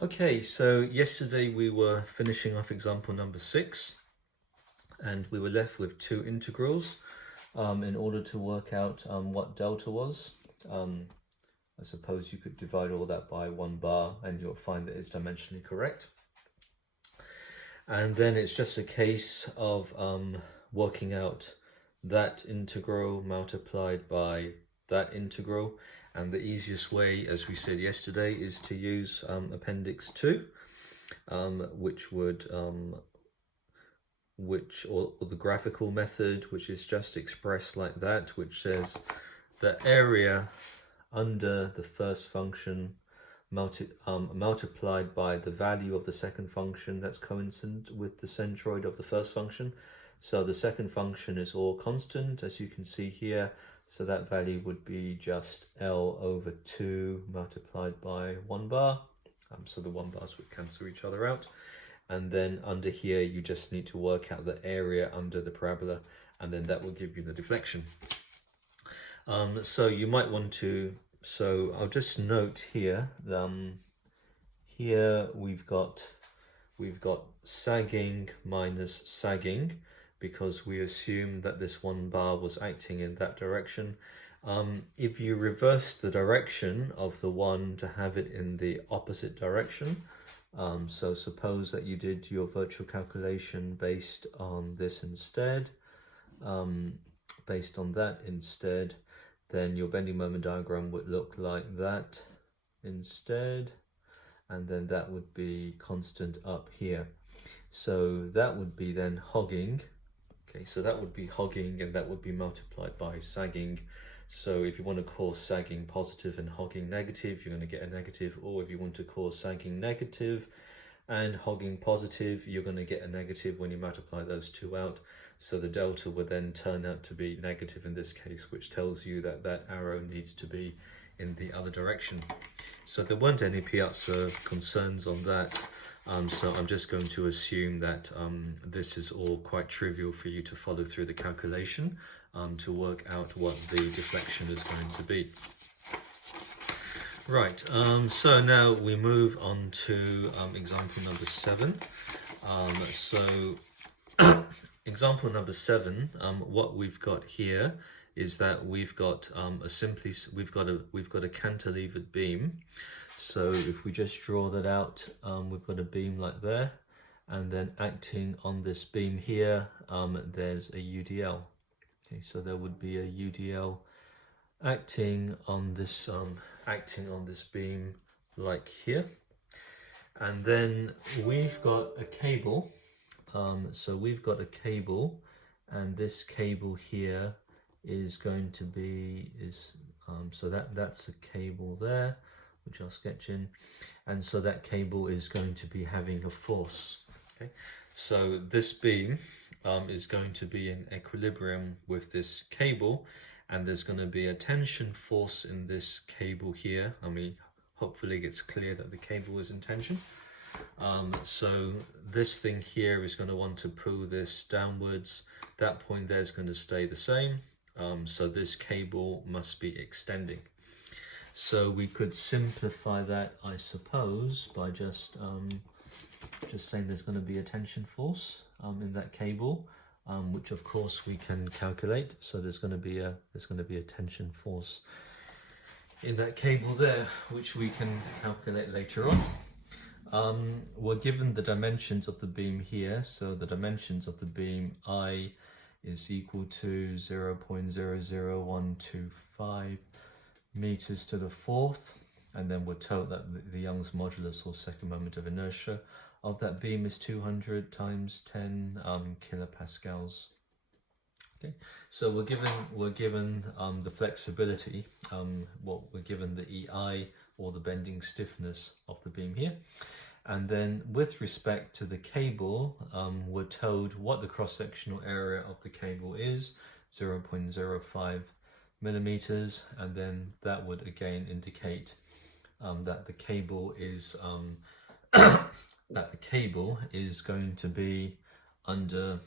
Okay, so yesterday we were finishing off example number 6 and we were left with two integrals in order to work out what delta was. I suppose you could divide all that by 1 bar and you'll find that it's dimensionally correct. And then it's just a case of working out that integral multiplied by that integral. And the easiest way, as we said yesterday, is to use appendix 2, which would or the graphical method, which is just expressed like that, which says the area under the first function multiplied by the value of the second function that's coincident with the centroid of the first function. So the second function is all constant, as you can see here. So that value would be just L over 2 multiplied by 1 bar. So the 1 bars would cancel each other out. And then under here, you just need to work out the area under the parabola, and then that will give you the deflection. So you might want to, so I'll just note here, here we've got sagging minus sagging, because we assume that this 1 bar was acting in that direction. If you reverse the direction of the 1 to have it in the opposite direction, so suppose that you did your virtual calculation based on this instead, based on that instead, then your bending moment diagram would look like that instead, and then that would be constant up here. So that would be then hogging. Okay, so that would be hogging, and that would be multiplied by sagging. So if you want to call sagging positive and hogging negative, you're going to get a negative. Or if you want to call sagging negative and hogging positive, you're going to get a negative when you multiply those two out. So the delta would then turn out to be negative in this case, which tells you that that arrow needs to be in the other direction. So there weren't any Piazza concerns on that. So I'm just going to assume that this is all quite trivial for you to follow through the calculation to work out what the deflection is going to be. Right, so now we move on to example number 7. Example number 7, what we've got here is that we've got we've got a cantilevered beam. So if we just draw that out, we've got a beam like there, and then acting on this beam here, there's a UDL. Okay, so there would be a UDL acting on this beam like here, and then we've got a cable. So we've got a cable, and this cable here is going to be so that's a cable there, which I'll sketch in, and so that cable is going to be having a force. Okay, so this beam is going to be in equilibrium with this cable, and there's going to be a tension force in this cable here. I mean, hopefully it's clear that the cable is in tension. So this thing here is going to want to pull this downwards. That point there is going to stay the same. So this cable must be extending. So we could simplify that, I suppose, by just saying there's going to be a tension force in that cable, which of course we can calculate. So there's going to be a tension force in that cable there, which we can calculate later on. We're given the dimensions of the beam here. So the dimensions of the beam I is equal to 0.00125 meters to the fourth, and then we're told that the Young's modulus, or second moment of inertia, of that beam is 200 times 10 kilopascals. Okay, so we're given the flexibility, we're given the EI, or the bending stiffness of the beam here, and then with respect to the cable, we're told what the cross-sectional area of the cable is, 0.05 millimeters, and then that would again indicate that the cable is going to be under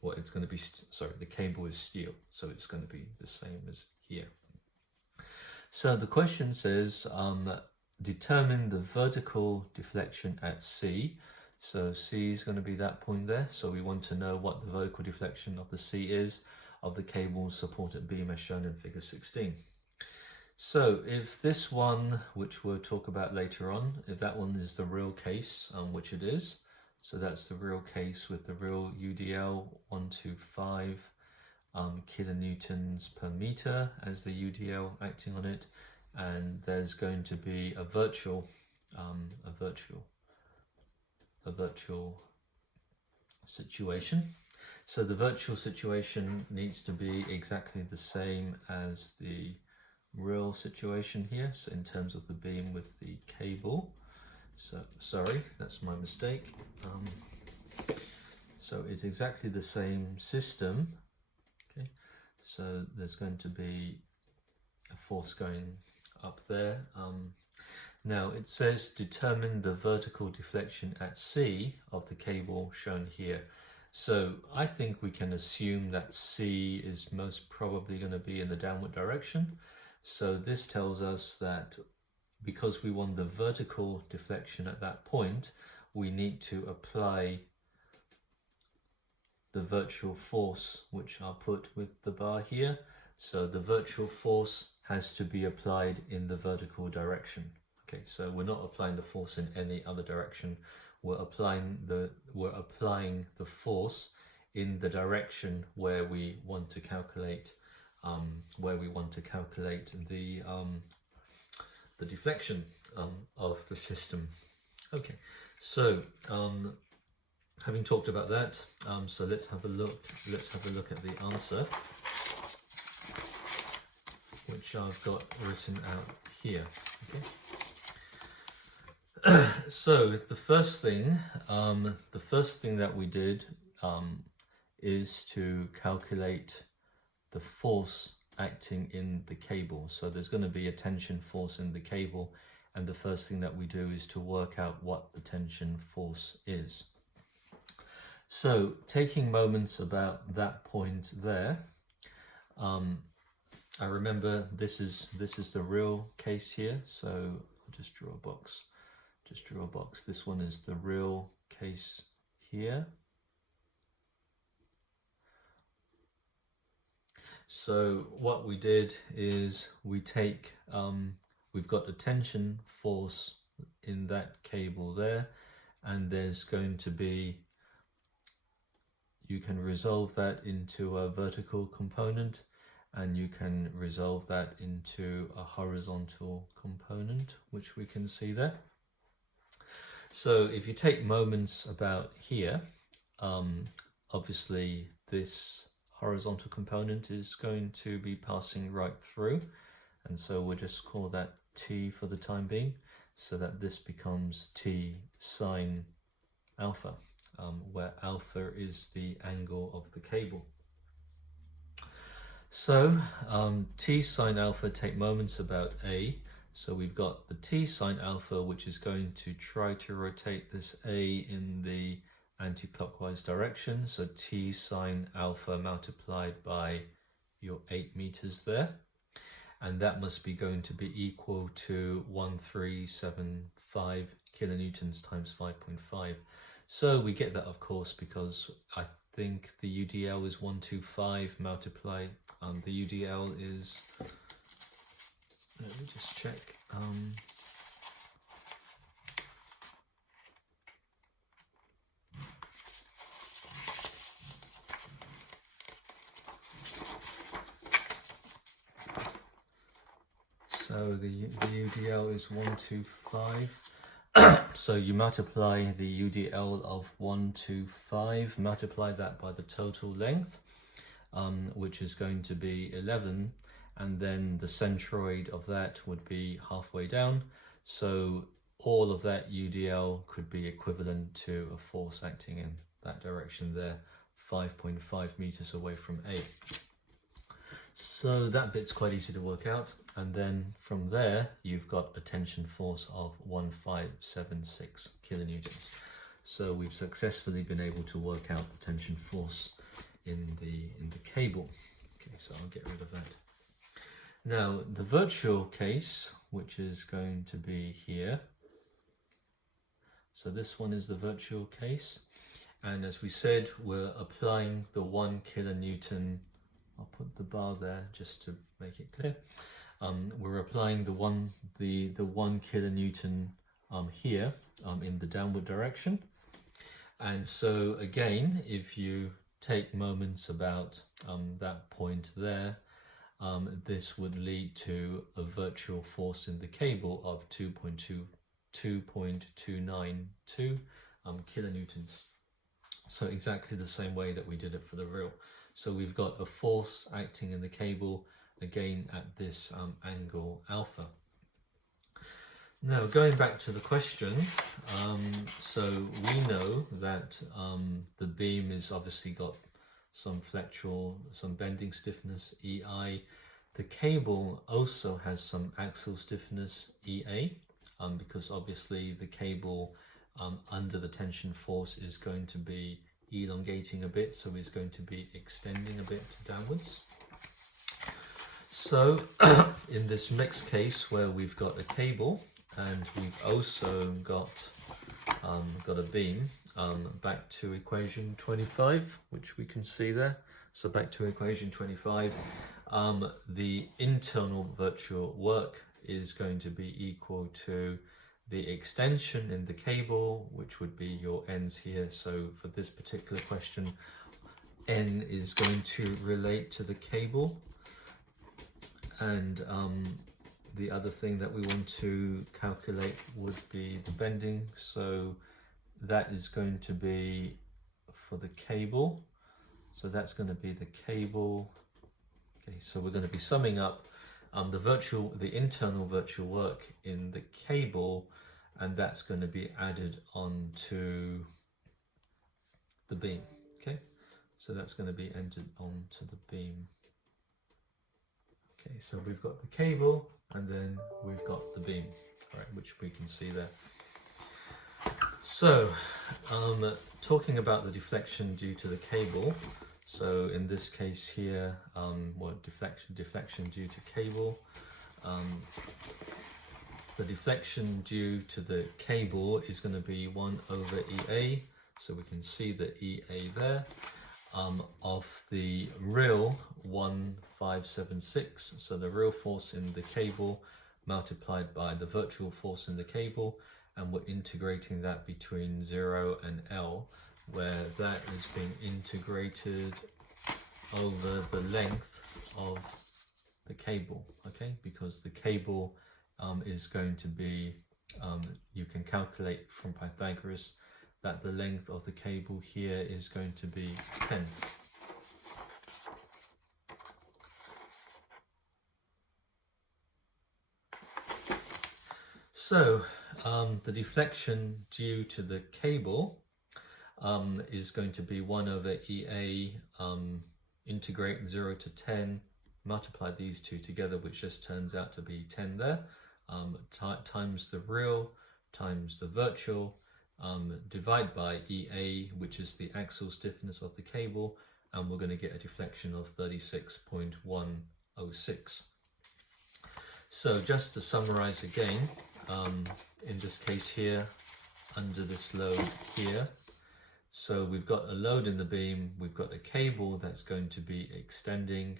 what it's going to be. Sorry, the cable is steel, so it's going to be the same as here. So the question says determine the vertical deflection at C. So C is going to be that point there. So we want to know what the vertical deflection of the C is of the cable supported beam as shown in figure 16. So if this one, which we'll talk about later on, if that one is the real case, which it is, so that's the real case with the real UDL 125 kilonewtons per meter as the UDL acting on it, and there's going to be a virtual situation. So the virtual situation needs to be exactly the same as the real situation here, so in terms of the beam with the cable. So sorry, that's my mistake. So it's exactly the same system. Okay, so there's going to be a force going up there. Now it says determine the vertical deflection at C of the cable shown here. So I think we can assume that C is most probably going to be in the downward direction. So this tells us that because we want the vertical deflection at that point, we need to apply the virtual force, which I'll put with the bar here. So the virtual force has to be applied in the vertical direction. Okay, so we're not applying the force in any other direction. We're applying the force in the direction where we want to calculate the deflection of the system. Okay, so having talked about that, so let's have a look at the answer, which I've got written out here. Okay. So the first thing that we did is to calculate the force acting in the cable. So there's going to be a tension force in the cable, and the first thing that we do is to work out what the tension force is. So taking moments about that point there, I remember this is the real case here, so I'll just draw a box. This one is the real case here. So what we did is we take, we've got a tension force in that cable there, and there's going to be, you can resolve that into a vertical component, and you can resolve that into a horizontal component, which we can see there. So if you take moments about here, obviously this horizontal component is going to be passing right through, and so we'll just call that T for the time being, so that this becomes T sine alpha, where alpha is the angle of the cable. So T sine alpha, take moments about A. So we've got the T sine alpha, which is going to try to rotate this A in the anti-clockwise direction. So T sine alpha multiplied by your 8 meters there. And that must be going to be equal to 1375 kilonewtons times 5.5. So we get that, of course, because I think the UDL is 125 multiply. The UDL is, let me just check. So the UDL is 125. So you multiply the UDL of 125, multiply that by the total length, which is going to be 11, and then the centroid of that would be halfway down. So all of that UDL could be equivalent to a force acting in that direction there, 5.5 meters away from A. So that bit's quite easy to work out, and then from there you've got a tension force of 1576 kilonewtons. So we've successfully been able to work out the tension force in the cable. Okay, so I'll get rid of that. Now the virtual case, which is going to be here. So this one is the virtual case. And as we said, we're applying the 1 kilonewton. I'll put the bar there just to make it clear. We're applying the 1 kilonewton here in the downward direction. And so again, if you take moments about that point there, this would lead to a virtual force in the cable of 2.292 kilonewtons. So exactly the same way that we did it for the real. So we've got a force acting in the cable, again at this angle alpha. Now going back to the question, so we know that the beam is obviously got some flexural, some bending stiffness, EI. The cable also has some axial stiffness, EA, because obviously the cable under the tension force is going to be elongating a bit, so it's going to be extending a bit downwards. So in this mixed case where we've got a cable and we've also got a beam, back to equation 25, which we can see there. So back to equation 25, the internal virtual work is going to be equal to the extension in the cable, which would be your ends here. So for this particular question, N is going to relate to the cable. And the other thing that we want to calculate would be the bending. So that is going to be for the cable. So that's going to be the cable. Okay, so we're going to be summing up the internal virtual work in the cable, and that's going to be added onto the beam. Okay, so that's going to be entered onto the beam. Okay, so we've got the cable and then we've got the beam, right, which we can see there. So talking about the deflection due to the cable, so in this case here, deflection due to cable, the deflection due to the cable is going to be 1 over EA, so we can see the EA there, of the real 1576, so the real force in the cable multiplied by the virtual force in the cable, and we're integrating that between 0 and L, where that is being integrated over the length of the cable, okay, because the cable is going to be, you can calculate from Pythagoras that the length of the cable here is going to be 10. So the deflection due to the cable is going to be 1 over EA, integrate 0 to 10, multiply these two together, which just turns out to be 10 there, times the real times the virtual, divide by EA, which is the axial stiffness of the cable, and we're going to get a deflection of 36.106. So just to summarize again, in this case here, under this load here, so we've got a load in the beam, we've got a cable that's going to be extending,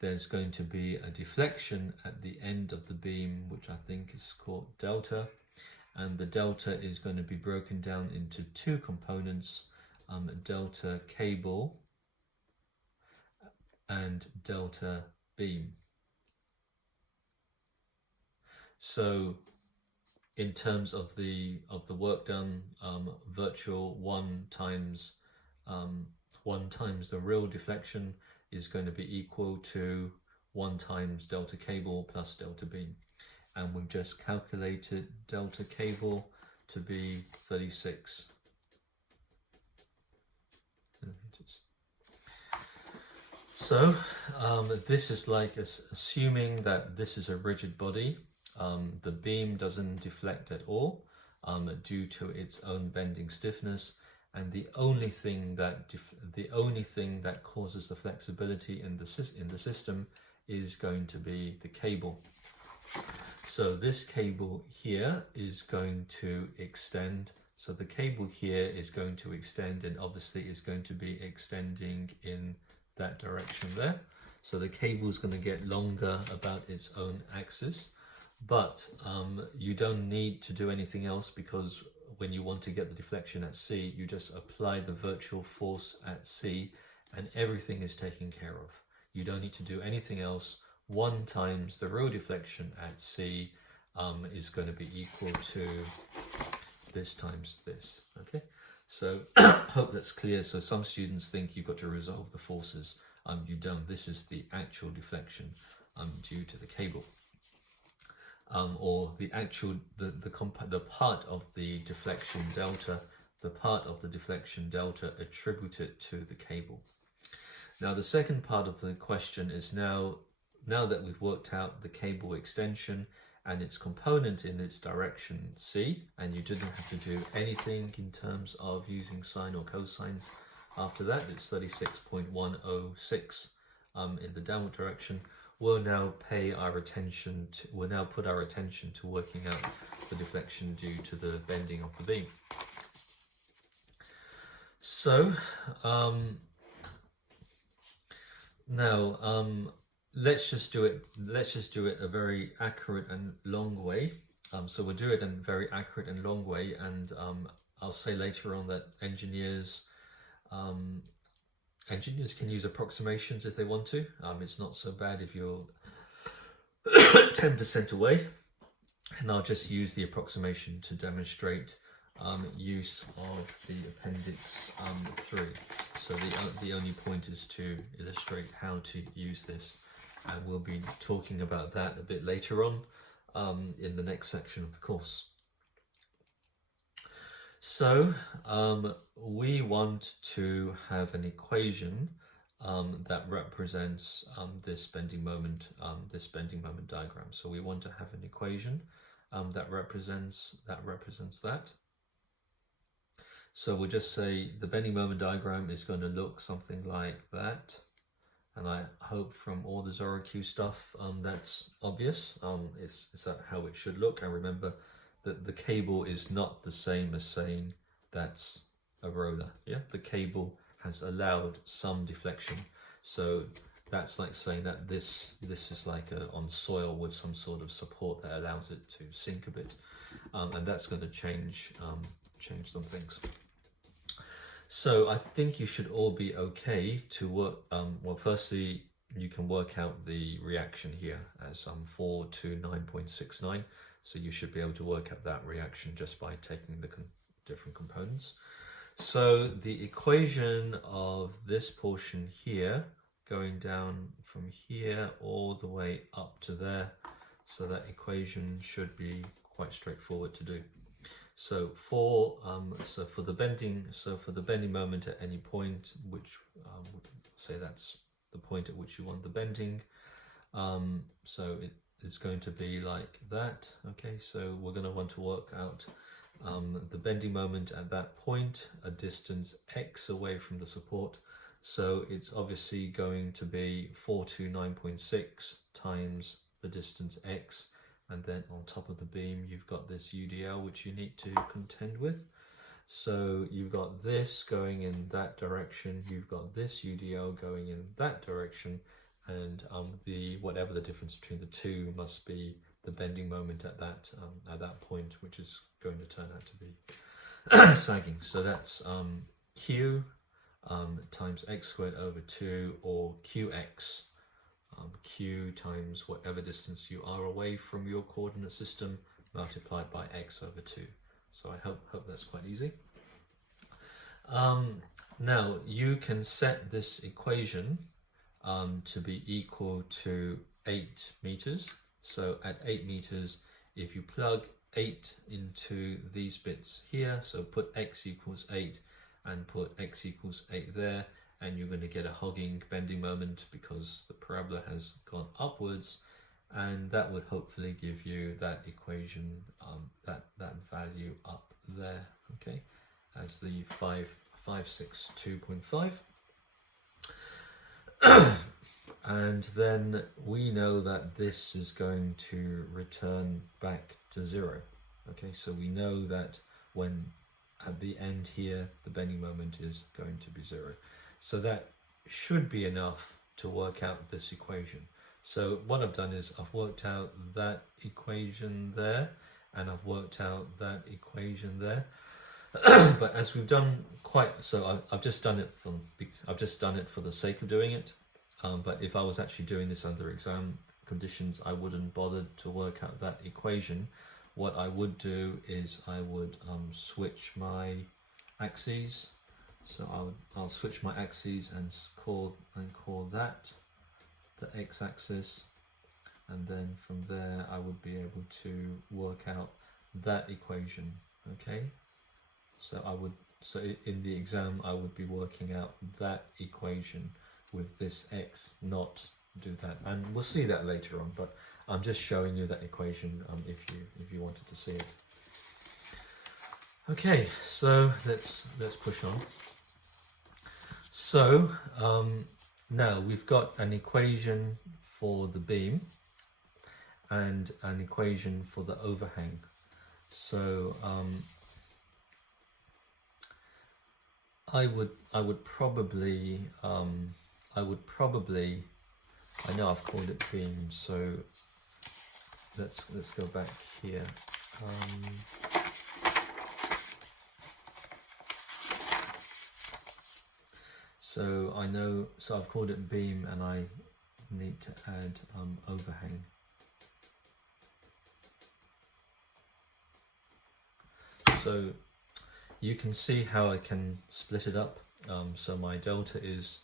there's going to be a deflection at the end of the beam, which I think is called delta, and the delta is going to be broken down into two components, delta cable and delta beam. So in terms of the work done, virtual 1 times the real deflection is going to be equal to 1 times delta cable plus delta beam, and we've just calculated delta cable to be 36 millimeters. So this is like assuming that this is a rigid body. The beam doesn't deflect at all due to its own bending stiffness, and the only thing that causes the flexibility in the system is going to be the cable. So this cable here is going to extend. So the cable here is going to extend, and obviously is going to be extending in that direction there. So the cable is going to get longer about its own axis, but you don't need to do anything else, because when you want to get the deflection at C, you just apply the virtual force at C and everything is taken care of. You don't need to do anything else. 1 times the real deflection at C is going to be equal to this times this. Okay, so hope that's clear. So some students think you've got to resolve the forces. You don't. This is the actual deflection due to the cable, or the actual the part of the deflection delta, attributed to the cable. Now the second part of the question is now that we've worked out the cable extension and its component in its direction C, and you didn't have to do anything in terms of using sine or cosines after that, it's 36.106 in the downward direction. We'll now put our attention to working out the deflection due to the bending of the beam. So now let's just do it a very accurate and long way. So we'll do it in a very accurate and long way, and I'll say later on that engineers can use approximations if they want to. It's not so bad if you're 10% away, and I'll just use the approximation to demonstrate use of the appendix 3. So the only point is to illustrate how to use this, and we'll be talking about that a bit later on in the next section of the course. So we want to have an equation that represents this bending moment diagram. So we want to have an equation that represents that. So we'll just say the bending moment diagram is going to look something like that. And I hope from all the ZoraQ stuff that's obvious. Is that how it should look? And remember that the cable is not the same as saying that's a roller. Yeah, the cable has allowed some deflection. So that's like saying that this is like on soil with some sort of support that allows it to sink a bit, and that's going to change some things. So I think you should all be okay to work. Well, firstly, you can work out the reaction here as 4 to 9.69. So you should be able to work out that reaction just by taking the different components. So the equation of this portion here, going down from here all the way up to there, so that equation should be quite straightforward to do. So for the bending moment at any point, which say that's the point at which you want the bending, so it's going to be like that. Okay, so we're going to want to work out the bending moment at that point, a distance x away from the support. So it's obviously going to be 4 to 9.6 times the distance x, and then on top of the beam you've got this UDL which you need to contend with. So you've got this going in that direction, you've got this UDL going in that direction, and whatever the difference between the two must be the bending moment at that point, which is going to turn out to be sagging. So that's Q times x squared over 2, or QX, Q times whatever distance you are away from your coordinate system multiplied by x over 2. So I hope that's quite easy. Now you can set this equation to be equal to 8 meters. So at 8 meters, if you plug 8 into these bits here, so put x equals 8 and put x equals 8 there, and you're going to get a hogging bending moment because the parabola has gone upwards, and that would hopefully give you that equation, that value up there, okay, as the 562.5. And then we know that this is going to return back to 0. Okay, so we know that when at the end here, the bending moment is going to be 0. So that should be enough to work out this equation. So what I've done is I've worked out that equation there, and I've worked out that equation there. But as we've done I've just done it for the sake of doing it. But if I was actually doing this under exam conditions, I wouldn't bother to work out that equation. What I would do is I would switch my axes. So I'll switch my axes and call that the x-axis, and then from there I would be able to work out that equation. Okay, so in the exam I would be working out that equation with this x, not do that, and we'll see that later on, but I'm just showing you that equation if you wanted to see it. Okay, so let's push on. So now we've got an equation for the beam and an equation for the overhang. So I would probably I know I've called it beam, so let's go back here. So I've called it beam, and I need to add overhang. So you can see how I can split it up. So my delta is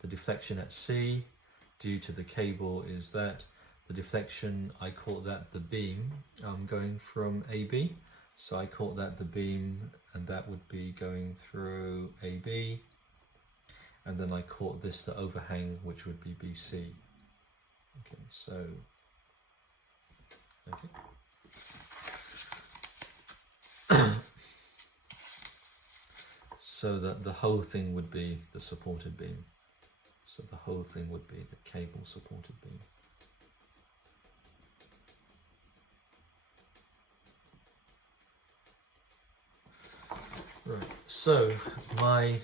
the deflection at C due to the cable is that. The deflection, I call that the beam going from AB. So I call that the beam, and that would be going through AB. And then I call this the overhang, which would be BC. Okay, so, okay. So that the whole thing would be the supported beam. So the whole thing would be the cable supported beam. Right, so my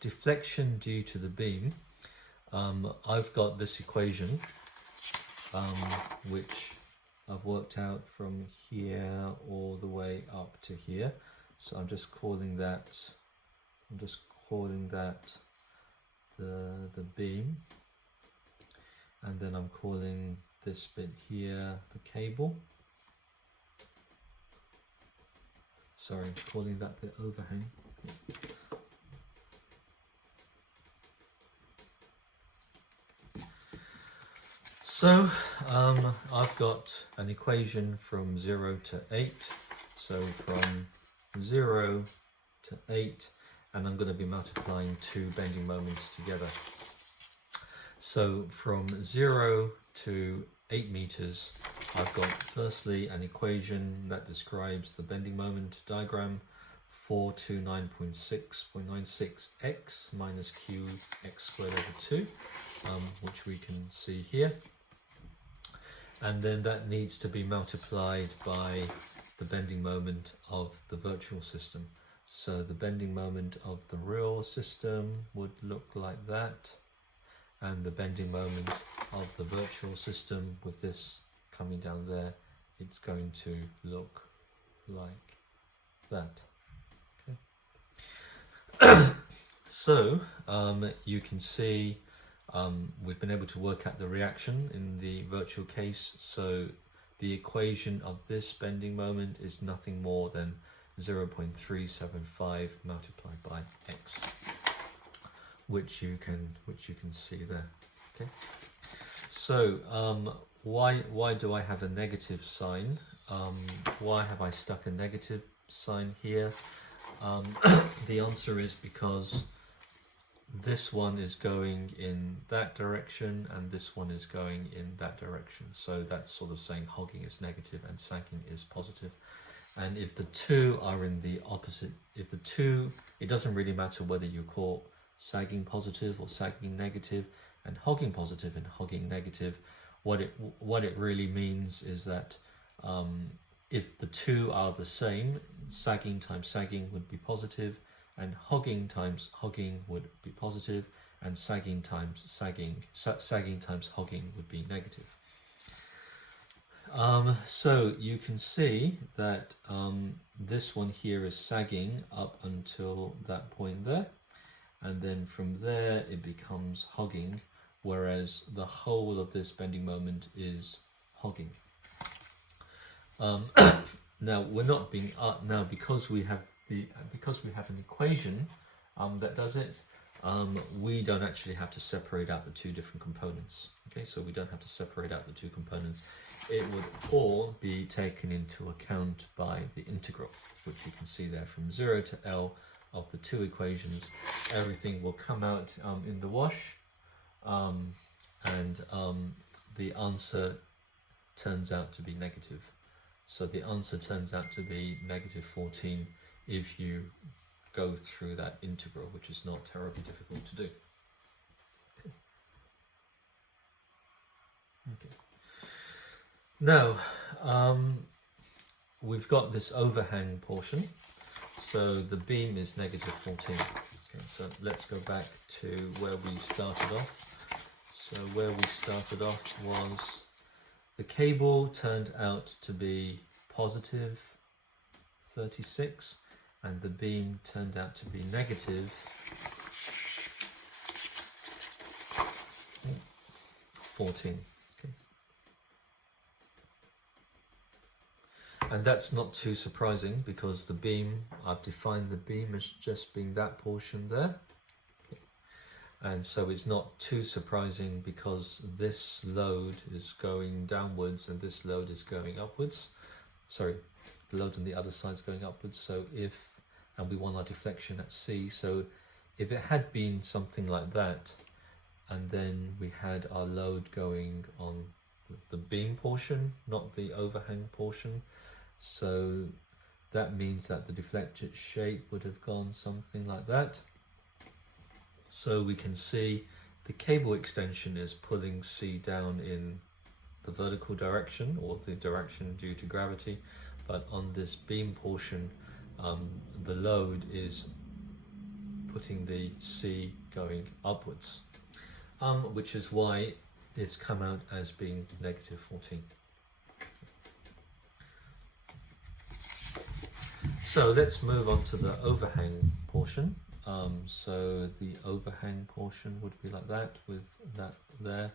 deflection due to the beam, I've got this equation, which I've worked out from here all the way up to here. So I'm just calling that the beam, and then I'm calling this bit here the cable. Sorry, calling that the overhang. So I've got an equation from 0 to 8. So from 0 to 8, and I'm going to be multiplying two bending moments together. So from 0 to 8 meters, I've got firstly an equation that describes the bending moment diagram, 429.6.96 x minus q x squared over 2, which we can see here. And then that needs to be multiplied by the bending moment of the virtual system. So the bending moment of the real system would look like that, and the bending moment of the virtual system with this coming down there, it's going to look like that. Okay. So you can see we've been able to work out the reaction in the virtual case. So the equation of this bending moment is nothing more than 0.375 multiplied by x, which you can see there. Okay. So why do I have a negative sign? Why have I stuck a negative sign here? The answer is because this one is going in that direction and this one is going in that direction. So that's sort of saying hogging is negative and sagging is positive. And if the two are in the opposite, if the two, it doesn't really matter whether you call sagging positive or sagging negative, and hogging positive and hogging negative. What it really means is that if the two are the same, sagging times sagging would be positive, and hogging times hogging would be positive, and sagging times sagging times hogging would be negative. So you can see that this one here is sagging up until that point there, and then from there it becomes hogging, whereas the whole of this bending moment is hogging. Now we're not being now because we have an equation that does it. We don't actually have to separate out the two different components. Okay, so we don't have to separate out the two components. It would all be taken into account by the integral, which you can see there from 0 to L of the two equations. Everything will come out in the wash, and the answer turns out to be negative. So the answer turns out to be negative 14 if you go through that integral, which is not terribly difficult to do. Okay. Now, we've got this overhang portion, so the beam is negative 14. Okay, so let's go back to where we started off. So where we started off was the cable turned out to be positive 36, and the beam turned out to be negative 14. Okay. And that's not too surprising because the beam, I've defined the beam as just being that portion there. Okay. And so it's not too surprising because this load is going downwards and this load is going upwards. Sorry, the load on the other side is going upwards. So and we want our deflection at C, so if it had been something like that, and then we had our load going on the beam portion, not the overhang portion, so that means that the deflected shape would have gone something like that. So we can see the cable extension is pulling C down in the vertical direction, or the direction due to gravity, but on this beam portion, the load is putting the C going upwards, which is why it's come out as being negative 14. So let's move on to the overhang portion. So the overhang portion would be like that, with that there,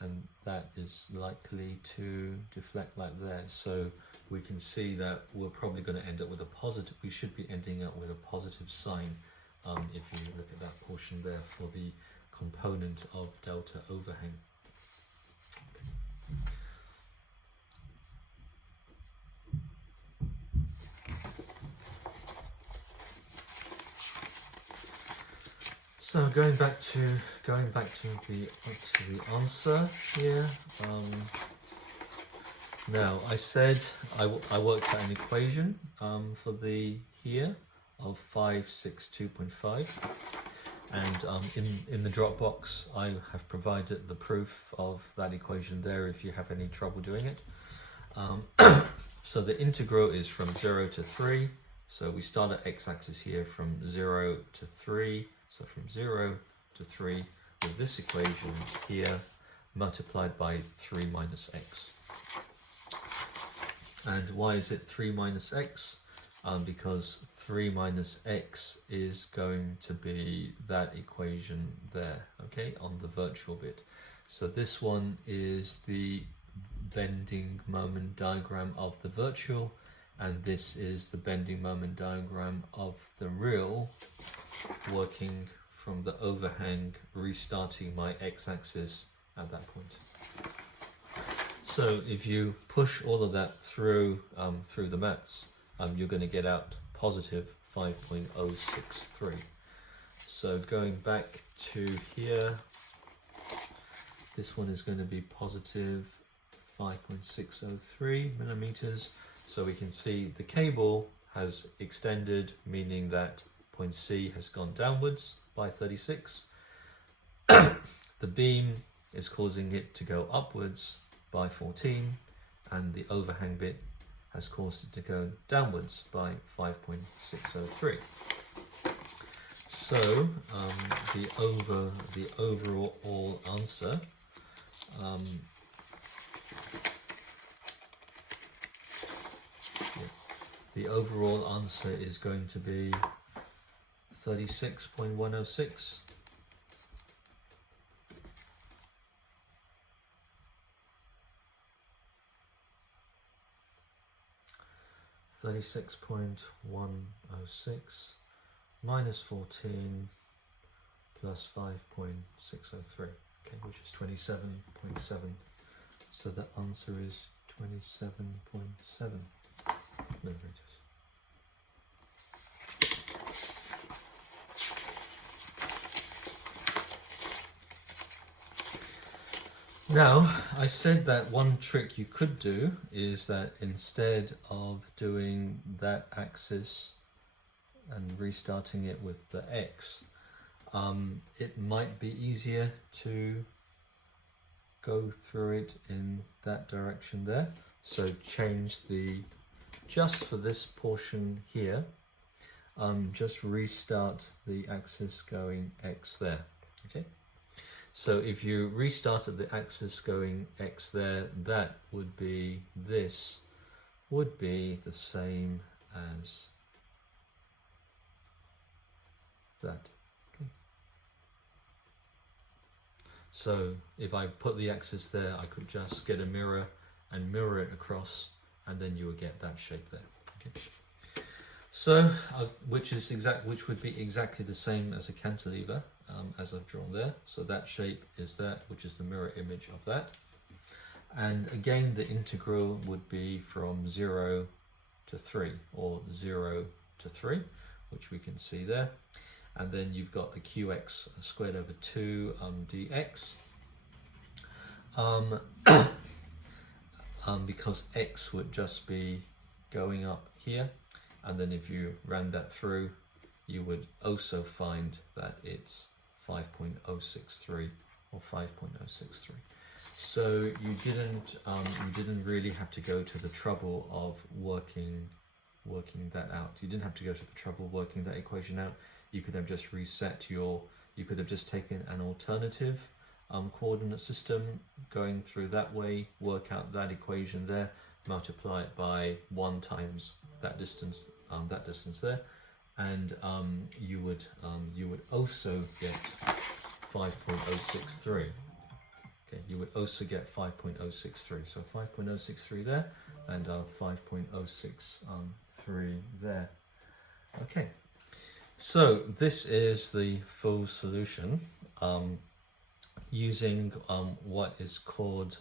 and that is likely to deflect like there. So we can see that we're probably going to end up with a positive, we should be ending up with a positive sign if you look at that portion there for the component of delta overhang. Okay. So going back to the answer here. Now I said I worked out an equation for the here of 562.5, and in the Dropbox I have provided the proof of that equation there if you have any trouble doing it. So the integral is from 0 to 3, so we start at x-axis here from 0 to 3, so from 0 to 3 with this equation here multiplied by 3 minus x. And why is it 3 minus x? Because 3 minus x is going to be that equation there, okay, on the virtual bit. So this one is the bending moment diagram of the virtual, and this is the bending moment diagram of the real, working from the overhang, restarting my x-axis at that point. So if you push all of that through the maths, you're going to get out positive 5.063. So going back to here, this one is going to be positive 5.603 millimeters. So we can see the cable has extended, meaning that point C has gone downwards by 36. the beam is causing it to go upwards by 14, and the overhang bit has caused it to go downwards by 5.603. So the overall answer is going to be 36.106. 36.106 minus 14 plus 5.603, okay, which is 27.7. So the answer is 27.7 millimeters. Now, I said that one trick you could do is that instead of doing that axis and restarting it with the X, it might be easier to go through it in that direction there. So change just for this portion here, just restart the axis going X there, okay? So if you restarted the axis going X there, that would be, this would be the same as that. Okay. So if I put the axis there, I could just get a mirror and mirror it across, and then you would get that shape there. Okay. So which would be exactly the same as a cantilever, as I've drawn there. So that shape is that, which is the mirror image of that. And again, the integral would be from 0 to 3, or 0 to 3, which we can see there. And then you've got the qx squared over 2 dx. Because x would just be going up here, and then if you ran that through, you would also find that it's 5.063 or 5.063. So you didn't really have to go to the trouble of working that out. You didn't have to go to the trouble of working that equation out. You could have just reset you could have just taken an alternative coordinate system, going through that way, work out that equation there, multiply it by 1 times that distance there, and you would also get 5.063. Okay, you would also get 5.063. So 5.063 there, and 5.063 there. Okay, so this is the full solution using what is called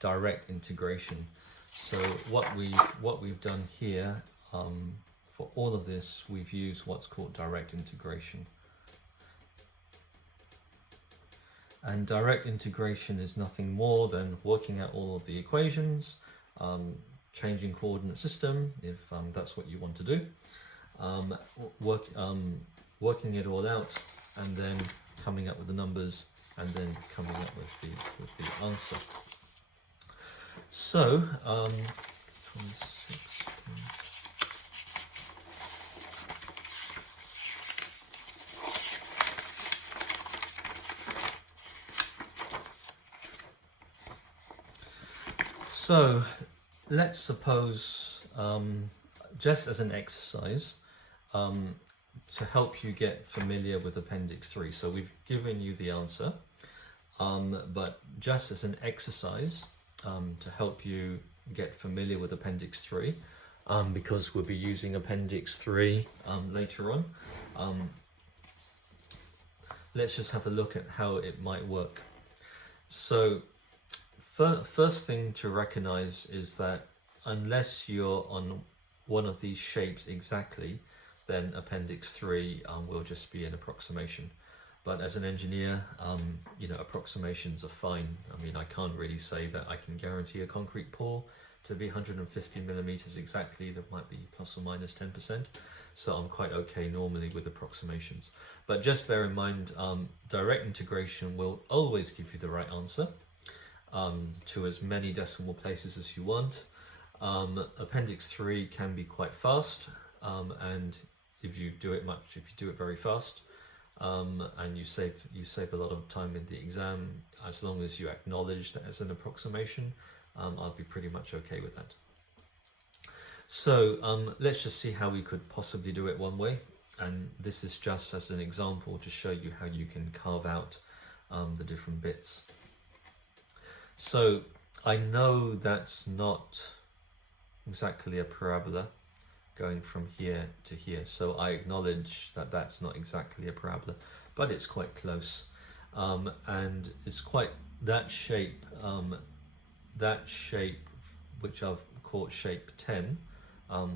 direct integration. So what we've done here, for all of this, we've used what's called direct integration. And direct integration is nothing more than working out all of the equations, changing coordinate system if that's what you want to do, working it all out, and then coming up with the numbers, and then coming up with the answer. So 26. So let's suppose, just as an exercise, to help you get familiar with Appendix 3. So we've given you the answer, but just as an exercise, to help you get familiar with Appendix 3, because we'll be using Appendix 3 later on, let's just have a look at how it might work. So first thing to recognize is that unless you're on one of these shapes exactly, then Appendix 3 will just be an approximation. But as an engineer, approximations are fine. I mean, I can't really say that I can guarantee a concrete pour to be 150 millimeters exactly. There might be plus or minus 10%. So I'm quite okay normally with approximations. But just bear in mind, direct integration will always give you the right answer to as many decimal places as you want. Appendix 3 can be quite fast, and if you do it very fast, and you save a lot of time in the exam, as long as you acknowledge that as an approximation, I'll be pretty much okay with that. So let's just see how we could possibly do it one way, and this is just as an example to show you how you can carve out the different bits. So I know that's not exactly a parabola going from here to here, so I acknowledge that that's not exactly a parabola, but it's quite close, and it's quite that shape which I've called shape 10,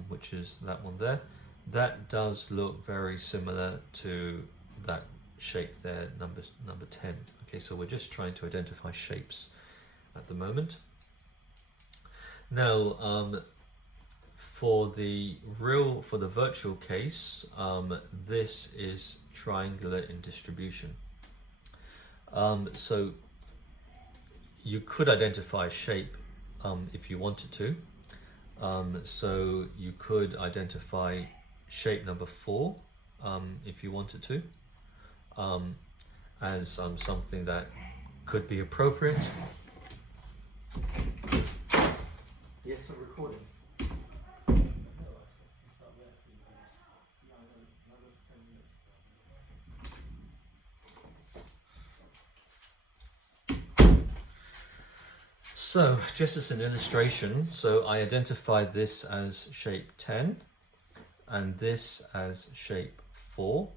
which is that one there. That does look very similar to that shape there, number 10. Okay, so we're just trying to identify shapes at the moment. Now, for the virtual case, this is triangular in distribution. So you could identify a shape if you wanted to. So you could identify shape number 4 if you wanted to, as something that could be appropriate. Yes, I'm recording. So, just as an illustration, so I identified this as shape 10 and this as shape 4,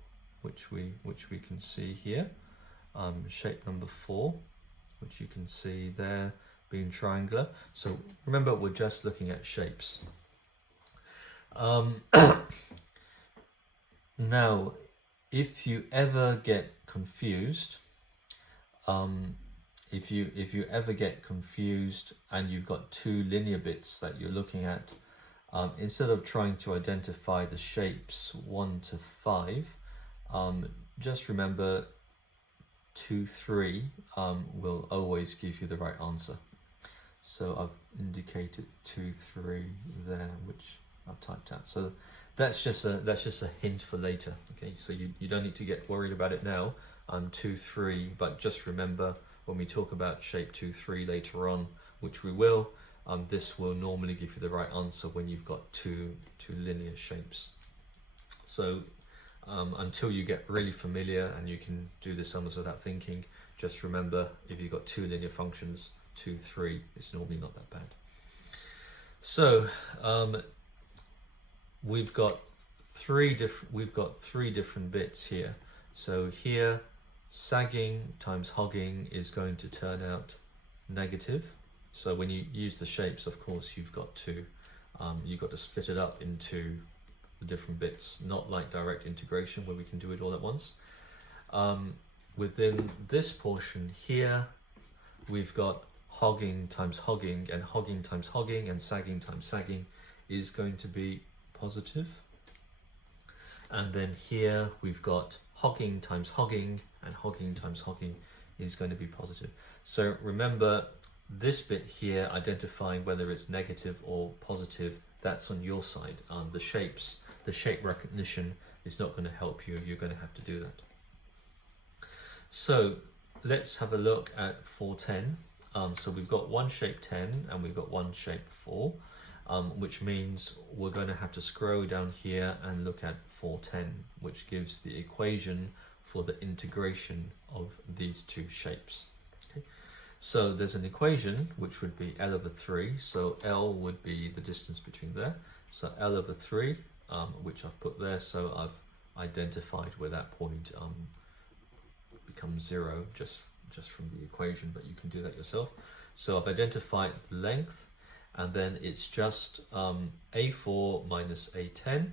which we can see here. Shape number 4, which you can see there being triangular. So remember, we're just looking at shapes. Now, if you ever get confused, if you ever get confused and you've got two linear bits that you're looking at, instead of trying to identify the shapes 1 to 5, just remember 2, 3 will always give you the right answer. So I've indicated 2, 3 there, which I've typed out. So that's just a hint for later. Okay, so you don't need to get worried about it now. 2, 3, but just remember, when we talk about shape 2, 3 later on, which we will, this will normally give you the right answer when you've got two linear shapes. So until you get really familiar and you can do this almost without thinking, just remember, if you've got two linear functions, 2, 3, it's normally not that bad. So we've got three different bits here. So here, sagging times hogging is going to turn out negative. So when you use the shapes, of course, you've got to split it up into the different bits, not like direct integration where we can do it all at once. Within this portion here, we've got hogging times hogging, and hogging times hogging, and sagging times sagging is going to be positive. And then here we've got hogging times hogging, and hogging times hogging is going to be positive. So remember, this bit here, identifying whether it's negative or positive, that's on your side. The shape recognition is not going to help you. You're going to have to do that. So let's have a look at 410. So we've got one shape 10 and we've got one shape 4, which means we're going to have to scroll down here and look at 410, which gives the equation for the integration of these two shapes. Okay. So there's an equation which would be L over 3. So L would be the distance between there. So L over 3, which I've put there. So I've identified where that point becomes 0 just from the equation, but you can do that yourself. So I've identified the length, and then it's just A4 minus A10,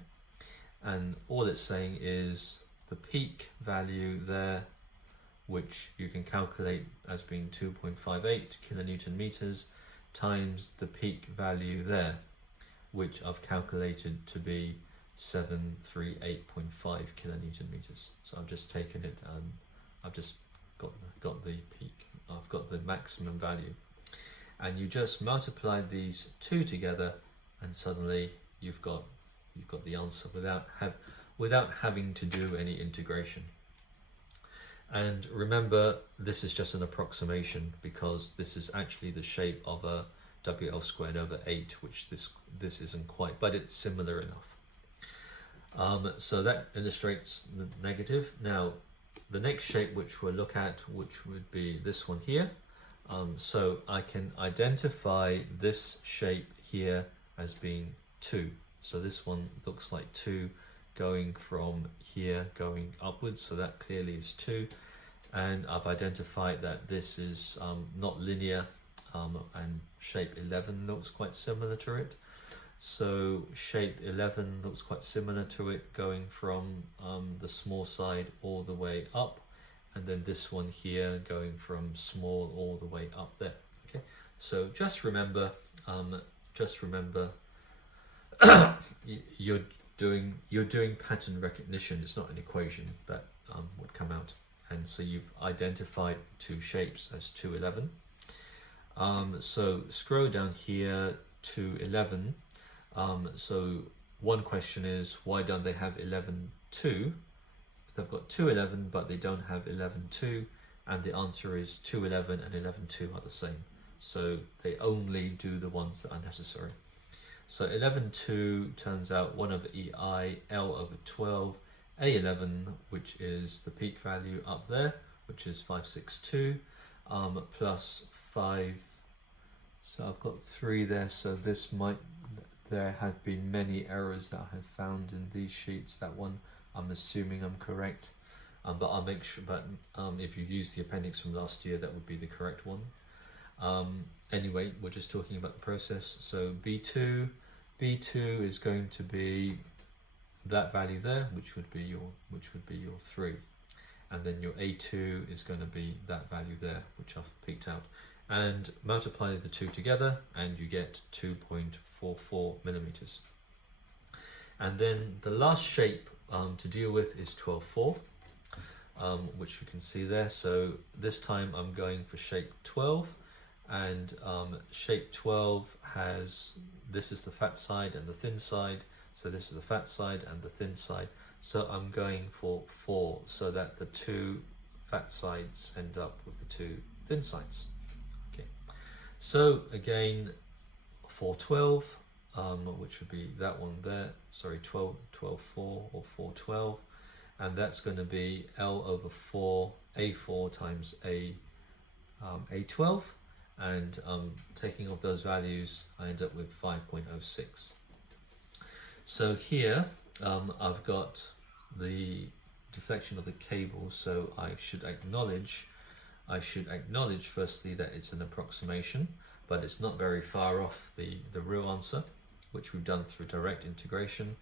and all it's saying is the peak value there, which you can calculate as being 2.58 kilonewton meters, times the peak value there, which I've calculated to be 738.5 kilonewton meters. So I've just taken it, I've just got the peak, I've got the maximum value, and you just multiply these two together, and suddenly you've got the answer without having to do any integration. And remember, this is just an approximation because this is actually the shape of a WL squared over 8, which this isn't quite, but it's similar enough. So that illustrates the negative. Now, the next shape which we'll look at, which would be this one here. So I can identify this shape here as being 2. So this one looks like 2 going from here going upwards, so that clearly is 2. And I've identified that this is not linear, and shape 11 looks quite similar to it. So shape 11 looks quite similar to it, going from the small side all the way up, and then this one here going from small all the way up there. Okay, so just remember you're doing pattern recognition. It's not an equation that would come out, and so you've identified two shapes as 211. So scroll down here to 11. So one question is, why don't they have 11.2? They've got 211, but they don't have 11.2, and the answer is 211 and 11.2 are the same. So they only do the ones that are necessary. So 11.2 turns out 1 over EI, L over 12, A11, which is the peak value up there, which is 562, plus 5. So I've got 3 there, so this might, there have been many errors that I have found in these sheets. That one, I'm assuming I'm correct, but I'll make sure, but if you use the appendix from last year, that would be the correct one. Anyway, we're just talking about the process. So B2 is going to be that value there, which would be your 3, and then your A2 is going to be that value there, which I've picked out, and multiply the two together, and you get 2.44 millimeters. And then the last shape to deal with is 12.4, which you can see there. So this time I'm going for shape 12. And shape 12 has, this is the fat side and the thin side, so this is the fat side and the thin side, so I'm going for 4, so that the 2 fat sides end up with the 2 thin sides. Okay, so again, 412, which would be that one there, sorry, 12.4 or 412, and that's going to be L over 4, A4 times A12. And taking off those values, I end up with 5.06. So here I've got the deflection of the cable, so I should acknowledge firstly that it's an approximation, but it's not very far off the real answer, which we've done through direct integration.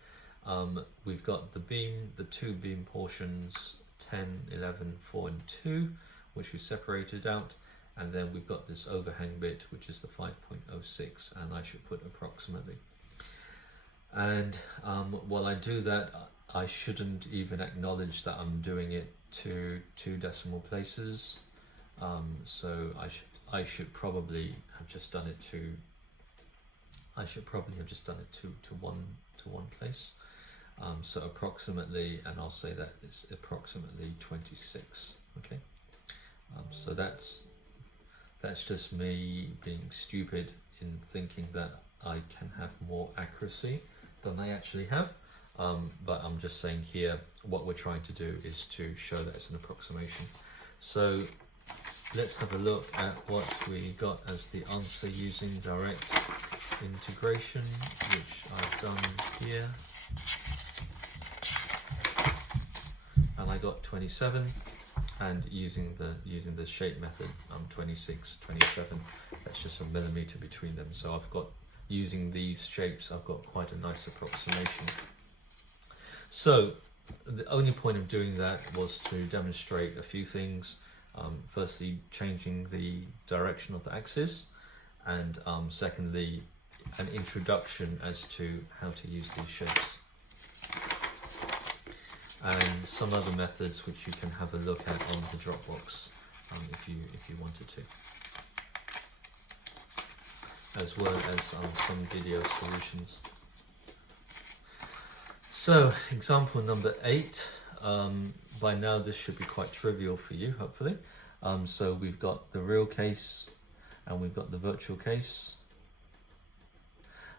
We've got the two beam portions, 10, 11, 4 and 2, which we separated out. And then we've got this overhang bit, which is the 5.06, and I should put approximately. And while I do that, I shouldn't even acknowledge that I'm doing it to 2 decimal places. So I should probably have just done it to. I should probably have just done it to one place. So approximately, and I'll say that it's approximately 26. Okay. So that's just me being stupid in thinking that I can have more accuracy than I actually have. But I'm just saying here, what we're trying to do is to show that it's an approximation. So let's have a look at what we got as the answer using direct integration, which I've done here. And I got 27. And using the shape method, 26, 27, that's just a millimeter between them. So I've got, using these shapes, I've got quite a nice approximation. So the only point of doing that was to demonstrate a few things. Firstly, changing the direction of the axis, and secondly, an introduction as to how to use these shapes. And some other methods which you can have a look at on the Dropbox if you wanted to, as well as some video solutions. So example number 8, by now this should be quite trivial for you, hopefully. So we've got the real case and we've got the virtual case.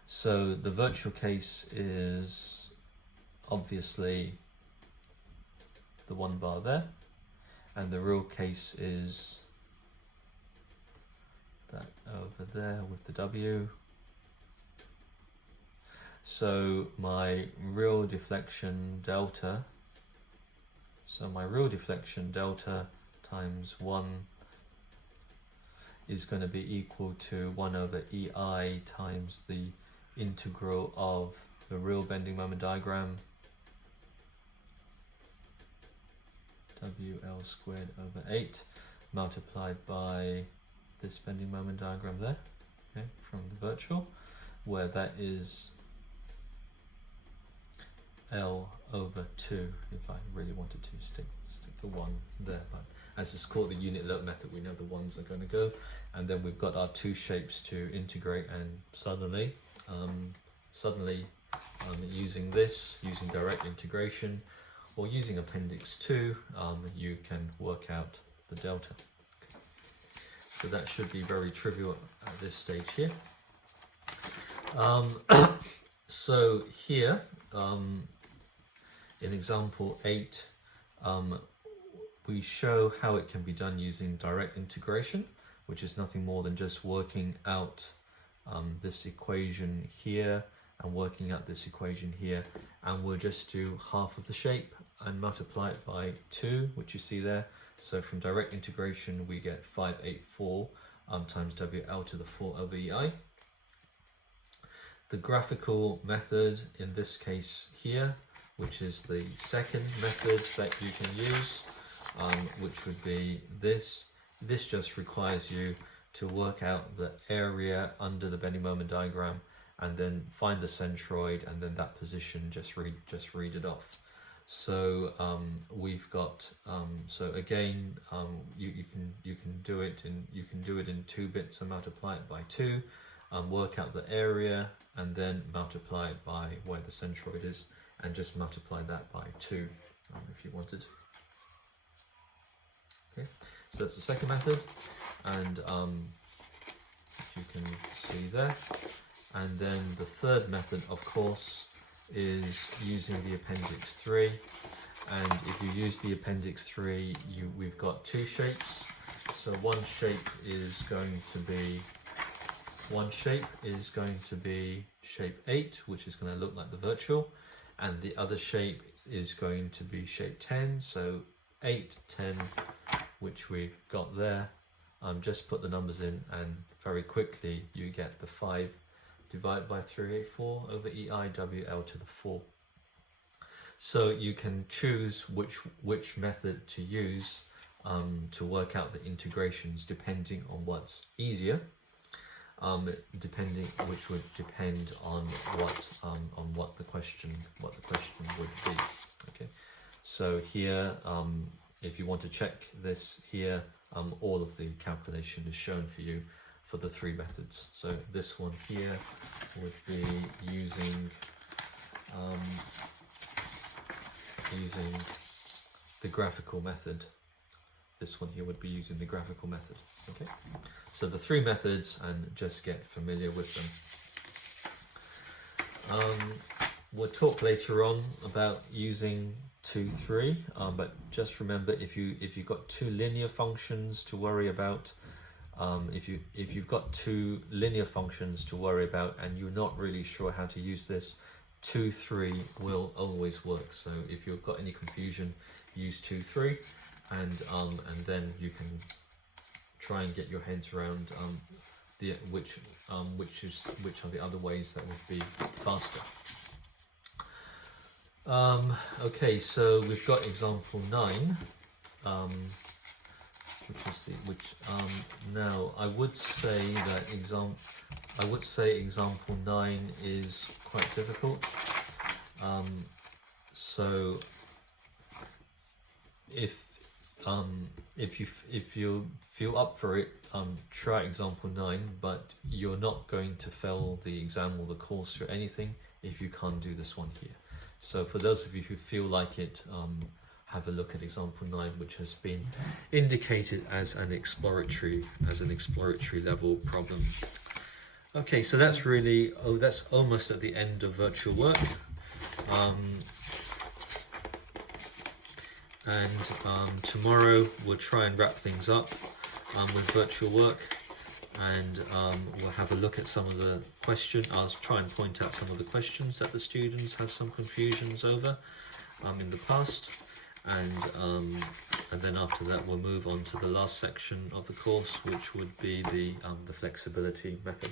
So the virtual case is obviously the one bar there, and the real case is that over there with the W. So my real deflection delta, times 1 is going to be equal to 1 over EI times the integral of the real bending moment diagram, WL squared over 8, multiplied by this bending moment diagram there, okay, from the virtual, where that is L over 2, if I really wanted to stick the 1 there, but as it's called the unit loop method, we know the 1s are going to go, and then we've got our 2 shapes to integrate, and suddenly using direct integration or using appendix 2, you can work out the delta. Okay. So that should be very trivial at this stage here. So here, in example 8, we show how it can be done using direct integration, which is nothing more than just working out this equation here and working out this equation here, and we'll just do half of the shape and multiply it by 2, which you see there. So from direct integration we get 584 times WL to the 4 over EI. The graphical method in this case here, which is the second method that you can use, which would be this. This just requires you to work out the area under the bending moment diagram and then find the centroid, and then that position, just read it off. So we've got so again you can do it in 2 bits and multiply it by 2, work out the area and then multiply it by where the centroid is, and just multiply that by 2 if you wanted. Okay, so that's the second method, and you can see there. And then the third method, of course, is using the appendix 3. And if you use the appendix 3, we've got 2 shapes. So one shape is going to be shape 8, which is going to look like the virtual, and the other shape is going to be shape 10. So 8, 10, which we've got there. Just put the numbers in, and very quickly you get the 5 divided by 384 over EI WL to the 4. So you can choose which method to use to work out the integrations, depending on what's easier, which would depend on what the question would be. Okay, so here, if you want to check this here, all of the calculation is shown for you for the 3 methods. So this one here would be using the graphical method. This one here would be using the graphical method. Okay, so the 3 methods, and just get familiar with them. We'll talk later on about using 2, 3, but just remember, if you've got 2 linear functions to worry about, if you've got 2 linear functions to worry about and you're not really sure how to use this, 2, 3 will always work. So if you've got any confusion, use 2, 3, and then you can try and get your heads around which are the other ways that would be faster. Okay, so we've got example 9. now I would say that example 9 is quite difficult. So if you feel up for it, try example 9, but you're not going to fail the exam or the course or anything if you can't do this one here. So for those of you who feel like it, have a look at example 9, which has been indicated as an exploratory level problem. Okay, so that's really, that's almost at the end of virtual work. Tomorrow we'll try and wrap things up with virtual work, and we'll have a look at some of the questions. I'll try and point out some of the questions that the students have some confusions over in the past, and then after that we'll move on to the last section of the course, which would be the flexibility method.